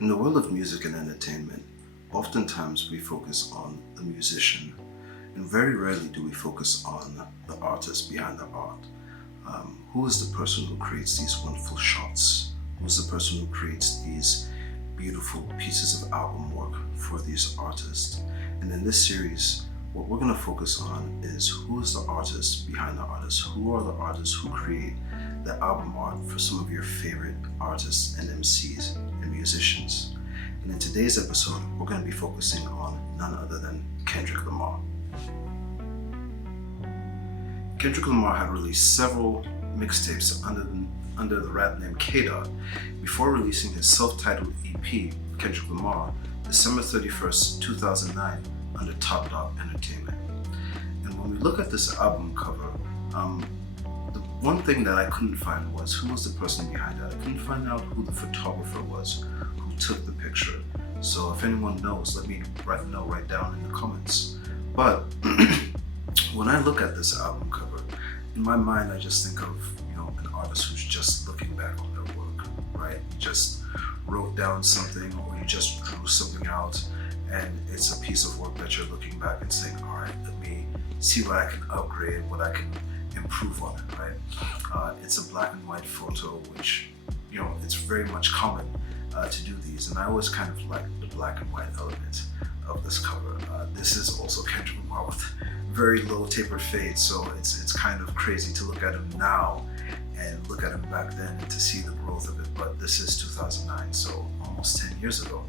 In the world of music and entertainment, oftentimes we focus on the musician, and very rarely do we focus on the artist behind the art. Who is the person who creates these wonderful shots? Who's the person who creates these beautiful pieces of album work for these artists? And in this series, what we're going to focus on is who is the artist behind the artist? Who are the artists who create the album art for some of your favorite artists and MCs and musicians? And in today's episode, we're going to be focusing on none other than Kendrick Lamar. Kendrick Lamar had released several mixtapes under the rap name K-Dot before releasing his self-titled EP, Kendrick Lamar, December 31st, 2009, under Top Dog Entertainment. And when we look at this album cover, the one thing that I couldn't find was who was the person behind it. I couldn't find out who the photographer was who took the picture. So if anyone knows, let me write down in the comments. But when I look at this album cover, in my mind I just think of, an artist who's just looking back on their work, right? You just wrote down something or you just drew something out, and it's a piece of work that you're looking back and saying, all right, let me see what I can upgrade, what I can improve on it, right? It's a black and white photo, which, it's very much common to do these, and I always kind of like the black and white element of this cover. This is also Kendrick Lamar with very low tapered fade, so it's kind of crazy to look at him now and look at him back then and to see the growth of it. But this is 2009, so almost 10 years ago.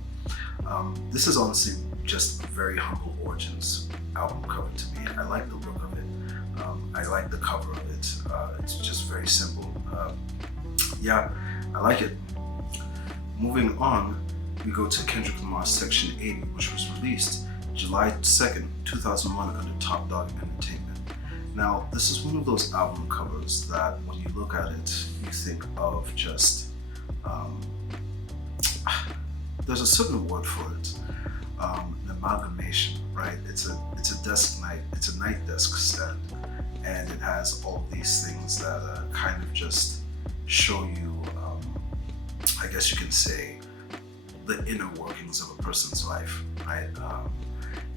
This is honestly just a very humble origins album cover to me. I like the look of it. I like the cover of it. It's just very simple. I like it. Moving on, we go to Kendrick Lamar's Section 80, which was released July 2nd, 2001 under Top Dog Entertainment. Now, this is one of those album covers that when you look at it, you think of just, there's a certain word for it, an amalgamation, right? It's a night desk stand, and it has all these things that kind of just show you, I guess you can say, the inner workings of a person's life, right?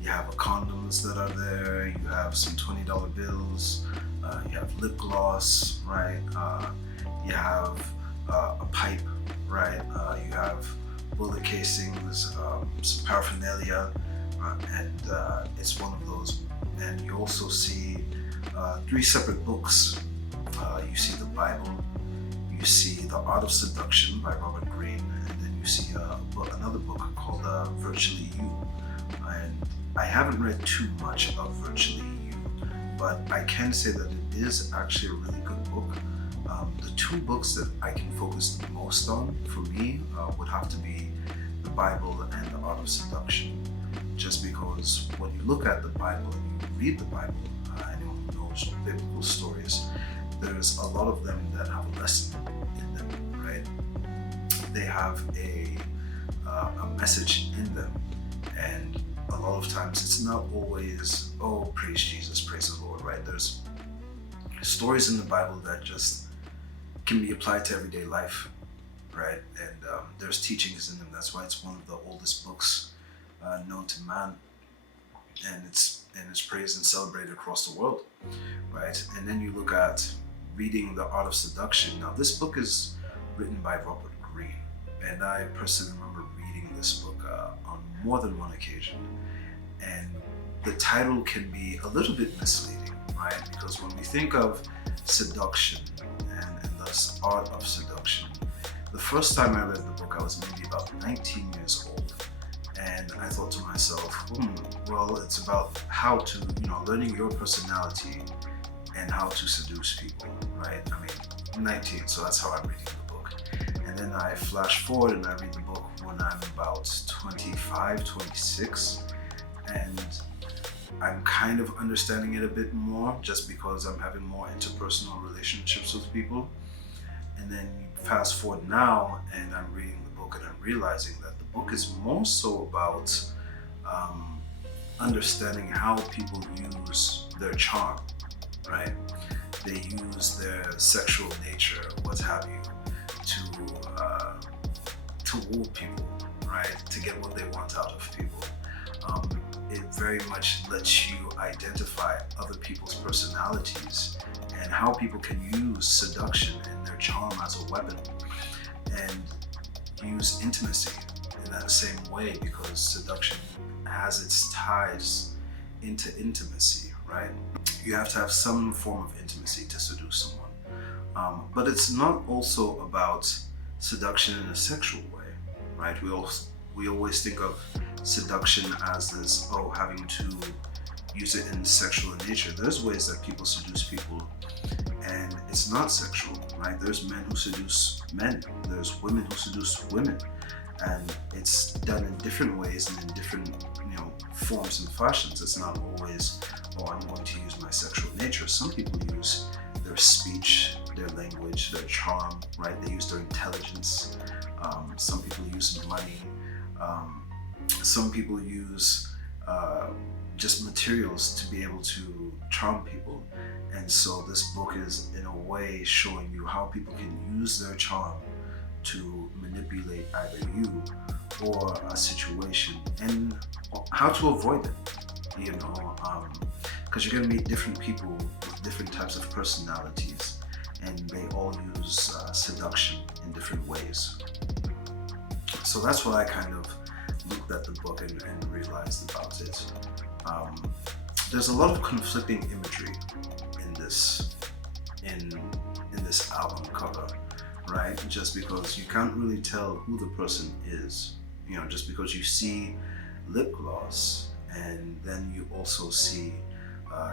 You have condoms that are there, you have some $20 bills, you have lip gloss, right? You have a pipe, right? You have bullet casings, some paraphernalia, and it's one of those. And you also see 3 separate books. You see the Bible, you see The Art of Seduction by Robert Greene, and then you see another book called Virtually You. And I haven't read too much of Virtually You, but I can say that it is actually a really good book. The 2 books that I can focus the most on, for me, would have to be the Bible and The Art of Seduction. Just because when you look at the Bible and you read the Bible, anyone who knows biblical stories, there's a lot of them that have a lesson in them, right? They have a message in them, and a lot of times it's not always, oh, praise Jesus, praise the Lord, right? There's stories in the Bible that just can be applied to everyday life, right? And there's teachings in them. That's why it's one of the oldest books known to man, and it's praised and celebrated across the world, right? And then you look at reading The Art of Seduction. Now, this book is written by Robert Greene, and I personally remember reading this book on more than one occasion. And the title can be a little bit misleading, right? Because when we think of seduction and thus art of seduction, the first time I read the book, I was maybe about 19 years old. And I thought to myself, well, it's about how to, learning your personality and how to seduce people, right? I mean, I'm 19, so that's how I'm reading the book. And then I flash forward and I read the book when I'm about 25, 26, and I'm kind of understanding it a bit more just because I'm having more interpersonal relationships with people. And then fast forward now and I'm reading the book and I'm realizing that the book is more so about understanding how people use their charm, right? They use their sexual nature, what have you, to woo people, right, to get what they want out of people. Um, it very much lets you identify other people's personalities and how people can use seduction and their charm as a weapon, and use intimacy in that same way, because seduction has its ties into intimacy, right? You have to have some form of intimacy to seduce someone. But it's not also about seduction in a sexual way, right? We always think of seduction as this, oh, having to use it in sexual nature. There's ways that people seduce people and it's not sexual, right? There's men who seduce men, there's women who seduce women, and it's done in different ways and in different, forms and fashions. It's not always, oh, I'm going to use my sexual nature. Some people use their speech, their language, their charm, right? They use their intelligence. Some people use money. Some people use just materials to be able to charm people. And so this book is, in a way, showing you how people can use their charm to manipulate either you or a situation, and how to avoid it, because you're going to meet different people with different types of personalities, and they all use seduction in different ways. So that's what I kind of looked at the book and realized about it. There's a lot of conflicting imagery in this album cover, right? Just because you can't really tell who the person is, just because you see lip gloss, and then you also see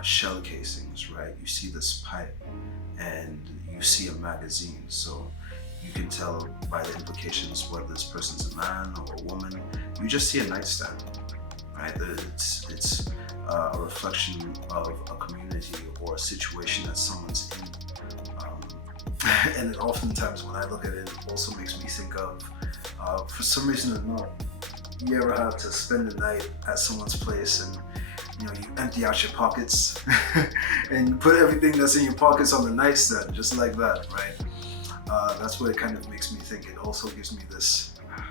shell casings, right? You see this pipe, and you see a magazine, so you can tell by the implications whether this person's a man or a woman. You just see a nightstand, right? It's a reflection of a community or a situation that someone's in. And oftentimes when I look at it, it also makes me think of, for some reason or not, you ever have to spend the night at someone's place and you empty out your pockets and you put everything that's in your pockets on the nightstand, just like that, right? That's what it kind of makes me think. It also gives me this, I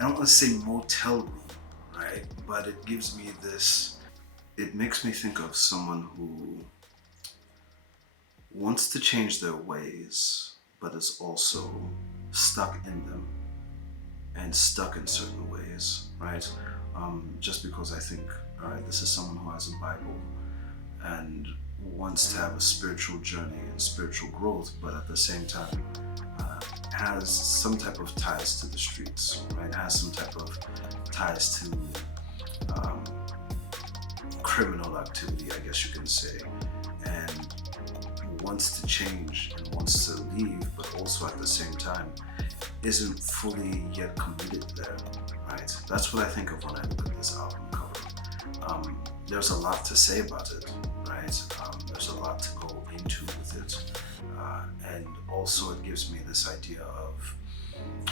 don't want to say motel room, right? But it gives me this, it makes me think of someone who wants to change their ways, but is also stuck in them and stuck in certain ways, right? Just because I think, all right, this is someone who has a Bible and wants to have a spiritual journey and spiritual growth, but at the same time has some type of ties to the streets, right? Has some type of ties to criminal activity, I guess you can say, and wants to change and wants to leave, but also at the same time isn't fully yet committed there, right? That's what I think of when I look at this album cover. There's a lot to say about it, right? There's a lot to go into with it. And also it gives me this idea of,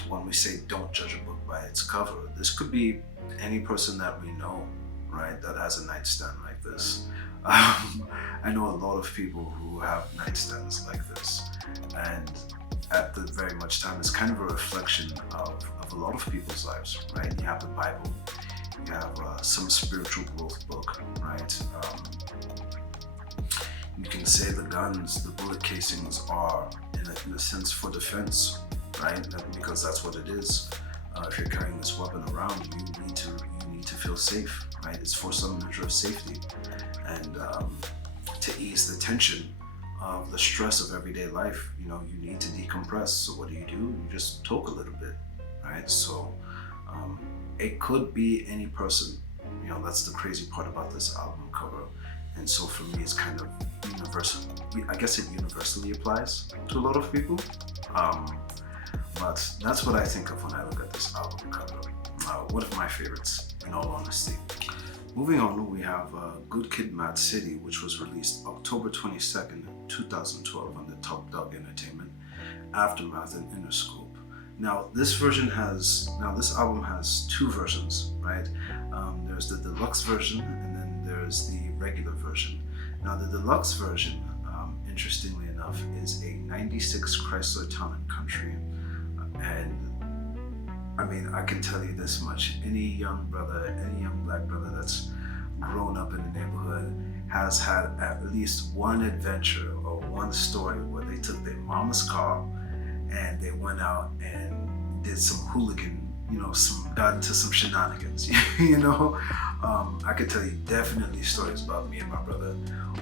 when we say don't judge a book by its cover, this could be any person that we know, right, that has a nightstand like this. I know a lot of people who have nightstands like this, and at the very much time, it's kind of a reflection of a lot of people's lives, right? You have the Bible, you have some spiritual growth book, right? You can say the guns, the bullet casings are, in a sense, for defense, right? Because that's what it is. If you're carrying this weapon around, you need to feel safe, right? It's for some measure of safety, and to ease the tension of the stress of everyday life. You need to decompress. So what do? You just talk a little bit, right? So it could be any person. That's the crazy part about this album cover. And so for me, it's kind of universal. I guess it universally applies to a lot of people. But that's what I think of when I look at this album cover. One of my favorites, in all honesty. Moving on, we have Good Kid, Mad City, which was released October 22nd, 2012 on the Top Dog Entertainment, Aftermath, and Interscope. Now, this album has two versions, right? There's the deluxe version, and then there's the regular version. Now, the deluxe version, interestingly enough, is a 96 Chrysler Town & Country, and I mean, I can tell you this much. Any young brother, any young black brother that's grown up in the neighborhood has had at least one adventure or one story where they took their mama's car and they went out and did some hooligan, got into some shenanigans, I could tell you definitely stories about me and my brother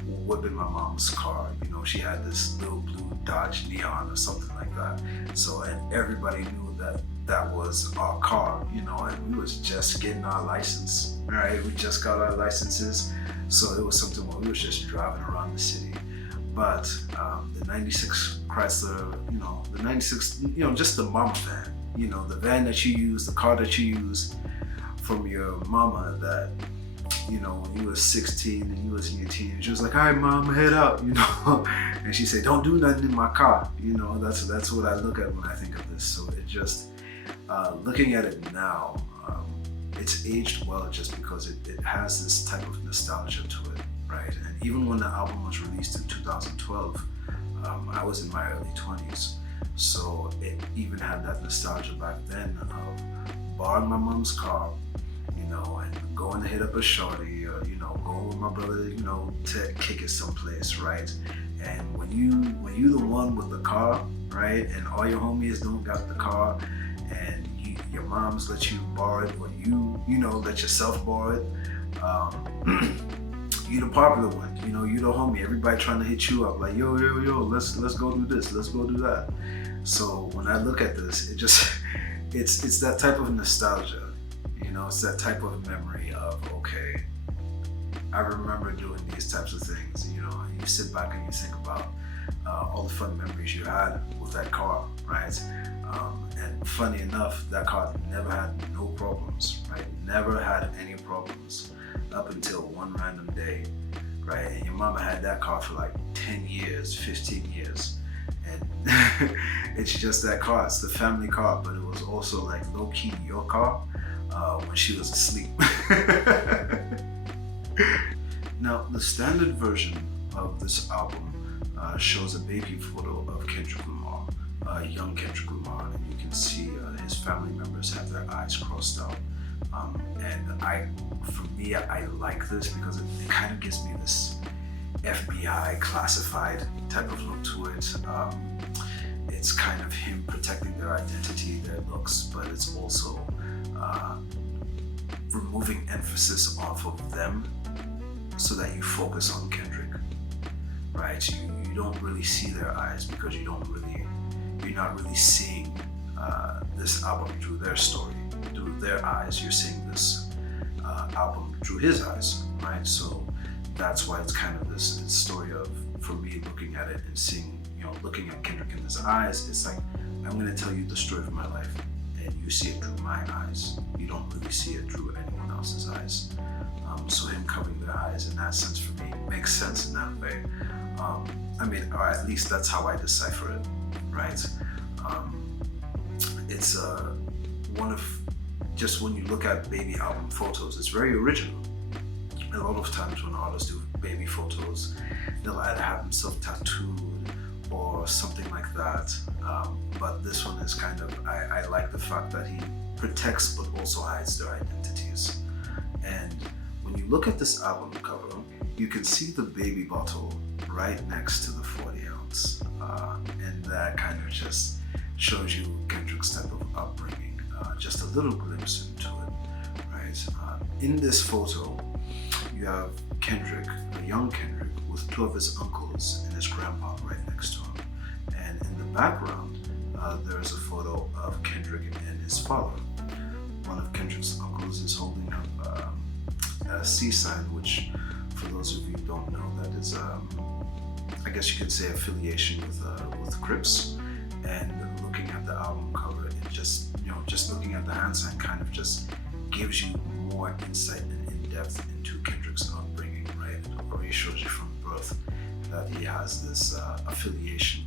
whipping my mom's car. She had this little blue Dodge Neon or something like that. So, and everybody knew that that was our car, and we was just getting our license, right? We just got our licenses. So it was something where we was just driving around the city. But the 96 Chrysler, the 96, just the mama van, the van that you use, the car that you use from your mama that, when you was 16 and you was in your teens, she was like, all right, mom, head out, and she said, don't do nothing in my car. That's what I look at when I think of this. So it just, looking at it now, it's aged well just because it has this type of nostalgia to it, right? And even when the album was released in 2012, I was in my early 20s. So it even had that nostalgia back then of borrowing my mom's car, and going to hit up a shorty or, going with my brother, to kick it someplace, right? And when you the one with the car, right? And all your homies don't got the car and your moms let you borrow it or let yourself borrow it, you the popular one, you the homie, everybody trying to hit you up like, yo, let's go do this, let's go do that. So when I look at this, it just, it's that type of nostalgia, it's that type of memory of, okay, I remember doing these types of things, you sit back and you think about all the fun memories you had with that car, right? And funny enough, that car never had no problems, right? Never had any problems up until one random day, right? And your mama had that car for like 10 years, 15 years. And it's just that car, it's the family car, but it was also like low-key your car when she was asleep. Now, the standard version of this album shows a baby photo of Kendrick Lamar, young Kendrick Lamar, and you can see his family members have their eyes crossed out. For me, I like this because it kind of gives me this FBI classified type of look to it. It's kind of him protecting their identity, their looks, but it's also removing emphasis off of them so that you focus on Kendrick, right? You don't really see their eyes because you're not really seeing this album through their story, through their eyes. You're seeing this album through his eyes, right? So that's why it's kind of this story of, for me, looking at it and seeing, looking at Kendrick in his eyes, it's like, I'm going to tell you the story of my life, and you see it through my eyes. You don't really see it through anyone else's eyes. So him covering their eyes in that sense, for me, makes sense in that way. Or at least that's how I decipher it, right? It's one of, just when you look at baby album photos, it's very original. A lot of times when artists do baby photos, they'll either have themselves tattooed or something like that. But this one is kind of, I like the fact that he protects but also hides their identities. And when you look at this album cover, you can see the baby bottle right next to the 40 ounce. And that kind of just shows you Kendrick's type of upbringing, just a little glimpse into it, right? In this photo, you have Kendrick, a young Kendrick, with two of his uncles and his grandpa right next to him. And in the background, there's a photo of Kendrick and his father. One of Kendrick's uncles is holding up a C sign, which, for those of you who don't know, that is, I guess you could say, affiliation with Crips. And looking at the album cover, it just, just looking at the hand sign kind of just gives you more insight and in-depth into Kendrick's upbringing, right? It already shows you from birth that he has this affiliation,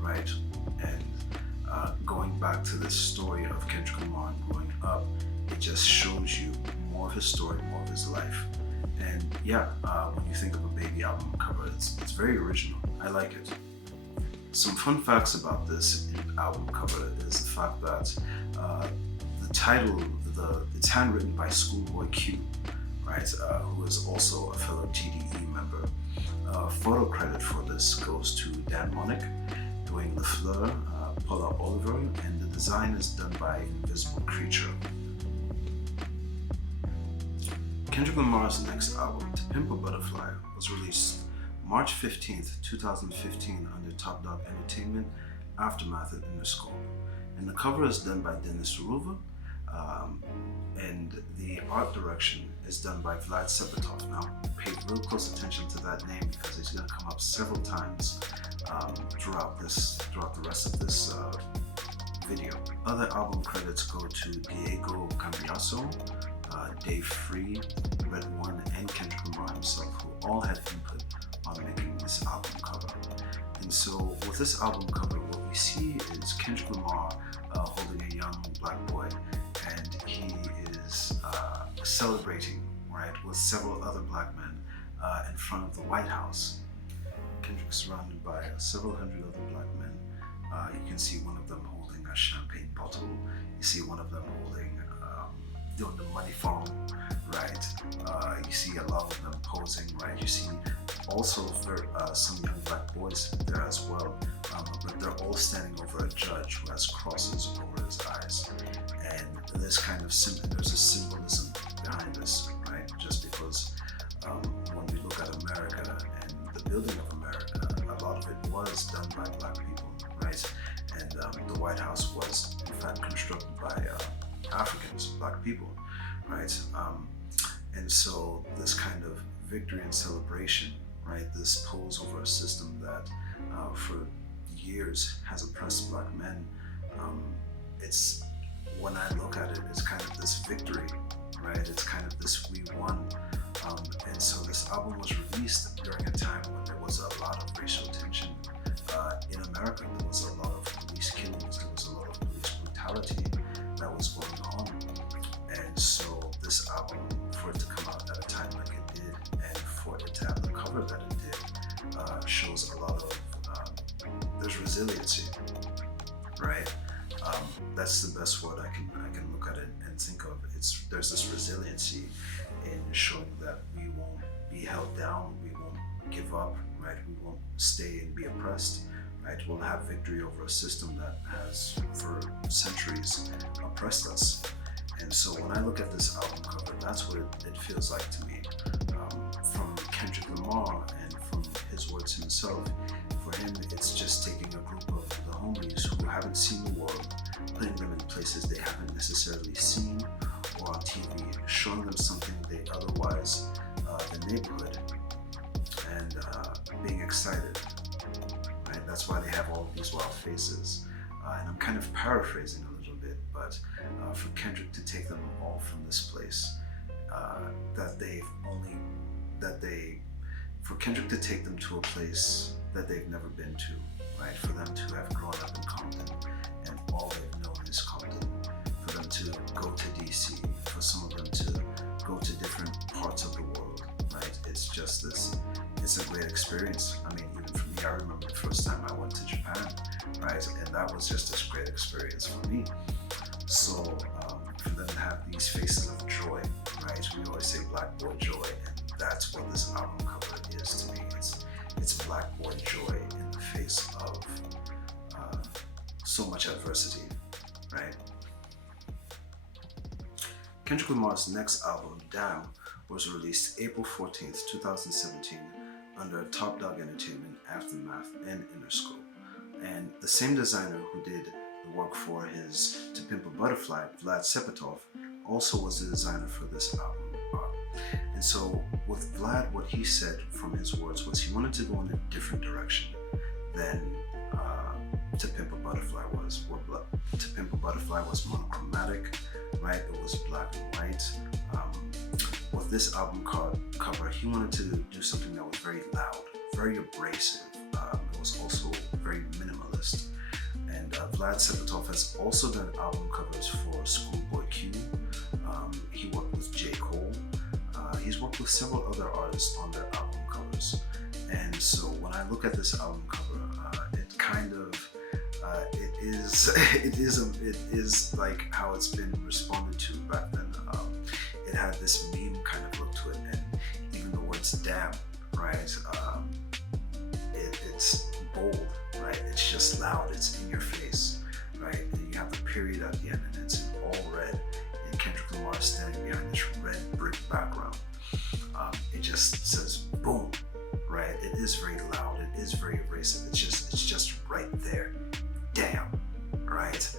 right? And going back to this story of Kendrick Lamar growing up, it just shows you more of his story, more of his life. And yeah, when you think of a baby album cover, it's very original. I like it. Some fun facts about this album cover is the fact that the title, it's handwritten by Schoolboy Q, right, who is also a fellow TDE member. Photo credit for this goes to Dan Monick, Dwayne LaFleur, Paula Oliver, and the design is done by Invisible Creature. Kendrick Lamar's next album, To Pimp a Butterfly, was released March 15th, 2015 under Top Dog Entertainment, Aftermath at Interscope. And the cover is done by Dennis Ruva, and the art direction is done by Vlad Sepetov. Now, pay real close attention to that name because he's going to come up several times throughout the rest of this video. Other album credits go to Diego Cambiaso, Dave Free, Red One, and Kendrick Lamar himself, who all had input on making this album cover. And so with this album cover, what we see is Kendrick Lamar holding a young black boy, and he is celebrating, right, with several other black men in front of the White House. Kendrick's surrounded by several hundred other black men. You can see one of them holding a champagne bottle. You see one of them holding doing the money phone, right? You see a lot of them posing, right? You see also some young black boys there as well, but they're all standing over a judge who has crosses over his eyes. And this kind of there's a symbolism behind this, right? Just because when we look at America and the building of America, a lot of it was done by black people, right? And the White House was in fact constructed by Africans, black people, right? And so this kind of victory and celebration, right? This pose over a system that for years has oppressed black men. It's, when I look at it, it's kind of this victory, right? It's kind of this we won. And so this album was released during a time when there was a lot of racial tension in America. There was a lot of police killings, there was a lot of police brutality that was going on. And so this album, for it to come out at a time like it did, and for it to have the cover that it did, shows a lot of, there's resiliency, right? That's the best word I can look at it and think of. There's this resiliency in showing that we won't be held down, we won't give up, right? We won't stay and be oppressed, right? We'll have victory over a system that has for centuries oppressed us. And so when I look at this album cover, that's what it feels like to me. From Kendrick Lamar and from his words himself, for him it's just taking a group of the homies who haven't seen the world, putting them in places they haven't necessarily seen or on TV, showing them something they otherwise, the neighborhood, and being excited, right? That's why they have all of these wild faces. And I'm kind of paraphrasing a little bit, but for Kendrick to take them all from this place, for Kendrick to take them to a place that they've never been to, right? For them to have grown up in Compton and all they've known is Compton, for them to go to DC, for some of them to go to different parts of the world, right? It's just it's a great experience. I mean, even for me, I remember the first time I went to Japan, right? And that was just this great experience for me. So for them to have these faces of joy, right? We always say black boy joy, and that's what this album cover is to me. It's black boy joy in the face of so much adversity, right? Kendrick Lamar's next album, Damn, was released April 14th, 2017 under Top Dog Entertainment, Aftermath, and Interscope. And the same designer who did the work for his To Pimp a Butterfly, Vlad Sepetov, also was the designer for this album. And so with Vlad, what he said from his words was he wanted to go in a different direction than To Pimp a Butterfly was. To Pimp a Butterfly was monochromatic, right? It was black and white. With this album cover, he wanted to do something that was very loud, very abrasive. It was also very minimalist. And Vlad Sepetov has also done album covers for Schoolboy Q. He worked with J. Cole. He's worked with several other artists on their album covers. And so when I look at this album cover, it kind of it is like how it's been responded to back then. It had this meme kind of look to it, and even the words "damn," right? It's bold, right? It's just loud. It's in your face, right? And you have the period at the end, and it's in all red. And Kendrick Lamar is standing behind this red brick background. It just says "boom," right? It is very loud. It is very abrasive. It's just right there. Damn, right?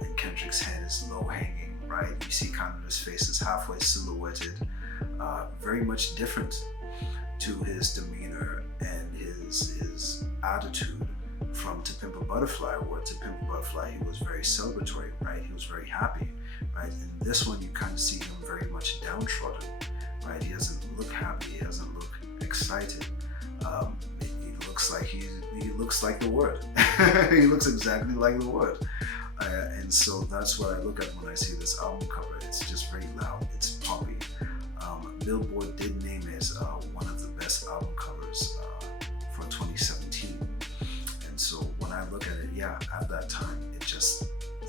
And Kendrick's head is low hanging, right? You see kind of his face is halfway silhouetted, very much different to his demeanor and his attitude from To Pimp a Butterfly, where To Pimp a Butterfly he was very celebratory, right? He was very happy, right? In this one you kind of see him very much downtrodden, right? He doesn't look happy, he doesn't look excited. He looks like the word. He looks exactly like the word. And so that's what I look at when I see this album cover. It's just very loud. It's poppy. Billboard did name it one of the best album covers for 2017. And so when I look at it, yeah, at that time,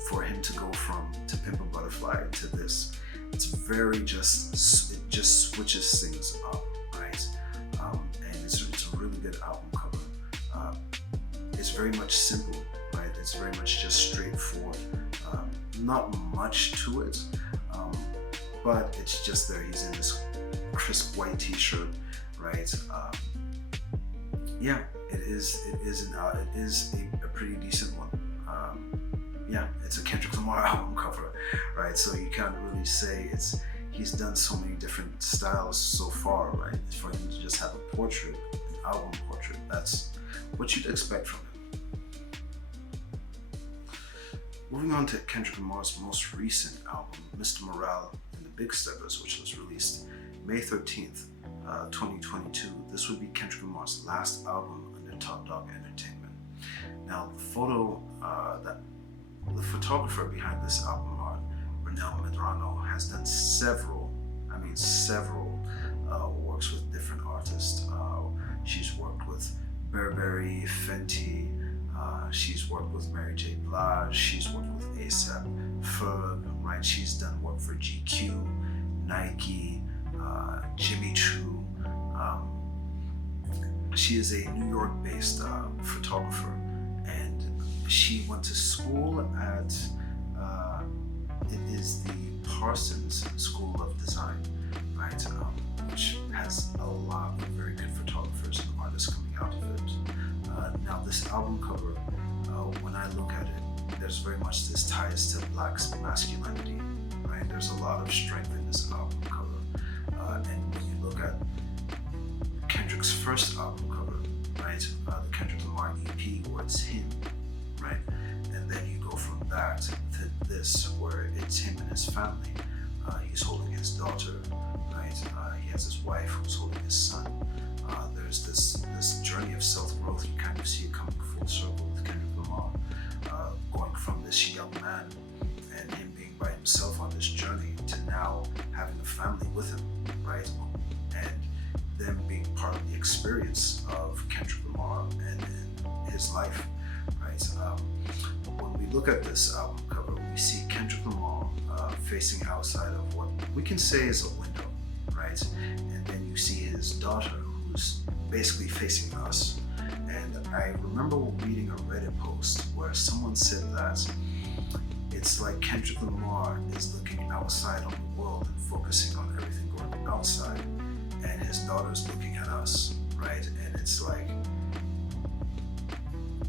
for him to go from To Pimp a Butterfly to this, it just switches things up, right? And it's a really good album cover. It's very much simple, right? It's very much just straightforward. Not much to it, but it's just there. He's in this crisp white t-shirt, right? Yeah, it is a pretty decent one. Yeah, it's a Kendrick Lamar album cover, right? So you can't really say he's done so many different styles so far, right? For him to just have a portrait, an album portrait, that's what you'd expect from him. Moving on to Kendrick Lamar's most recent album, Mr. Morale and the Big Steppers, which was released May 13th, 2022. This would be Kendrick Lamar's last album under Top Dog Entertainment. Now, the photographer behind this album art, Renelle Medrano, has done several works with different artists. She's worked with Burberry, Fenty, she's worked with Mary J. Blige, she's worked with A$AP Ferg, right? She's done work for GQ, Nike, Jimmy Choo. She is a New York-based photographer, and she went to school at it is the Parsons School of Design, right? Which has a lot of very good photographers and artists coming out of it. Now this album cover, when I look at it, there's very much this ties to Black masculinity, right? There's a lot of strength in this album cover. And when you look at Kendrick's first album cover, right? The Kendrick Lamar EP, where it's him, right? And then you go from that to this, where it's him and his family. He's holding his daughter, right? He has his wife who's holding his son. There's this journey of self-growth. You kind of see it coming full circle with Kendrick Lamar, going from this young man and him being by himself on this journey to now having a family with him, right? And them being part of the experience of Kendrick Lamar and his life, right? When we look at this album cover, we see Kendrick Lamar facing outside of what we can say is a window, right? And then you see his daughter, who's basically facing us. And I remember reading a Reddit post where someone said that it's like Kendrick Lamar is looking outside on the world and focusing on everything going outside, and his daughter's looking at us, right? And it's like,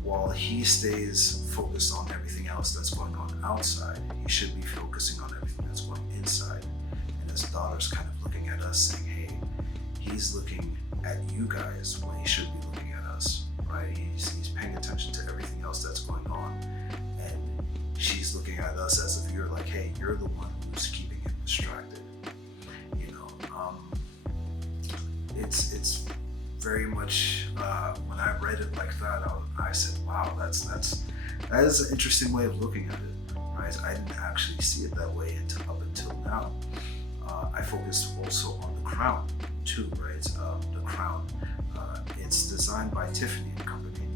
while he stays focused on everything else that's going on outside, he should be focusing on everything that's going inside. And his daughter's kind of looking at us saying, hey, he's looking at you guys when he should be looking at us, right? He's paying attention to everything else that's going on. And she's looking at us as if you're like, hey, you're the one who's keeping him distracted. You know, it's very much, when I read it like that, I said, wow, that is an interesting way of looking at it, right? I didn't actually see it that way up until now. I focused also on the crown too, right? The crown, it's designed by Tiffany & Company.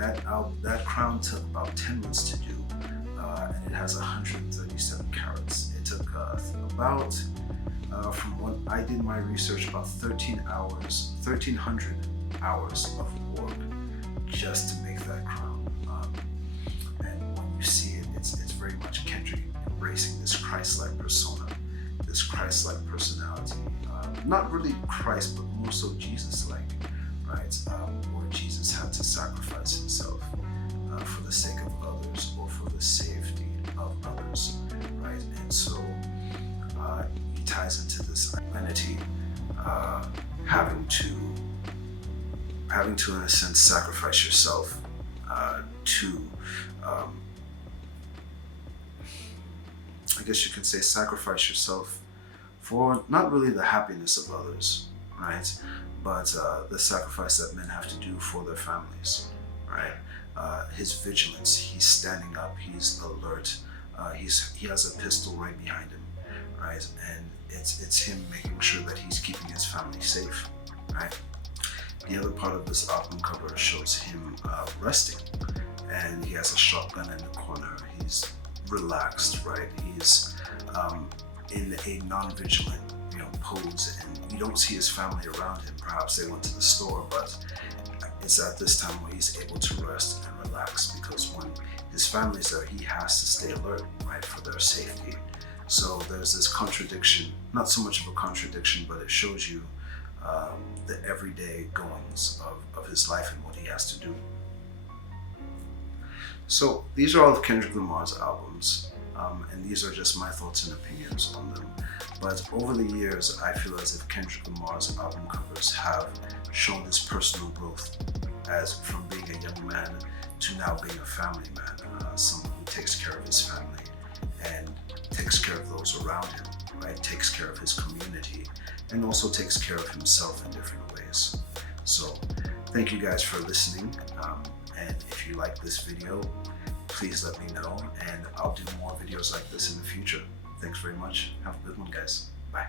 that crown took about 10 months to do, and it has 137 carats. It took about, from when I did my research, about 1,300 hours of work just to make that crown. And when you see it, it's very much Kendrick embracing this Christ-like persona, this Christ-like personality. Not really Christ, but more so Jesus-like, right? Where Jesus had to sacrifice himself for the sake of others or for the safety of others, right? And so he ties into this identity, having to, in a sense, sacrifice yourself to, I guess you can say, sacrifice yourself for not really the happiness of others, right? But the sacrifice that men have to do for their families, right? His vigilance, he's standing up, he's alert, he has a pistol right behind him, right? And it's him making sure that he's keeping his family safe, right? The other part of this album cover shows him resting, and he has a shotgun in the corner. He's relaxed, right? He's in a non-vigilant, pose, and you don't see his family around him. Perhaps they went to the store, but it's at this time where he's able to rest and relax, because when his family's there, he has to stay alert, right, for their safety. So there's this contradiction, not so much of a contradiction, but it shows you the everyday goings of his life and what he has to do. So these are all of Kendrick Lamar's albums, and these are just my thoughts and opinions on them. But over the years, I feel as if Kendrick Lamar's album covers have shown his personal growth, as from being a young man to now being a family man, someone who takes care of his family and takes care of those around him, right? Takes care of his community and also takes care of himself in different ways. So thank you guys for listening, and if you like this video, please let me know, and I'll do more videos like this in the future. Thanks very much. Have a good one, guys. Bye.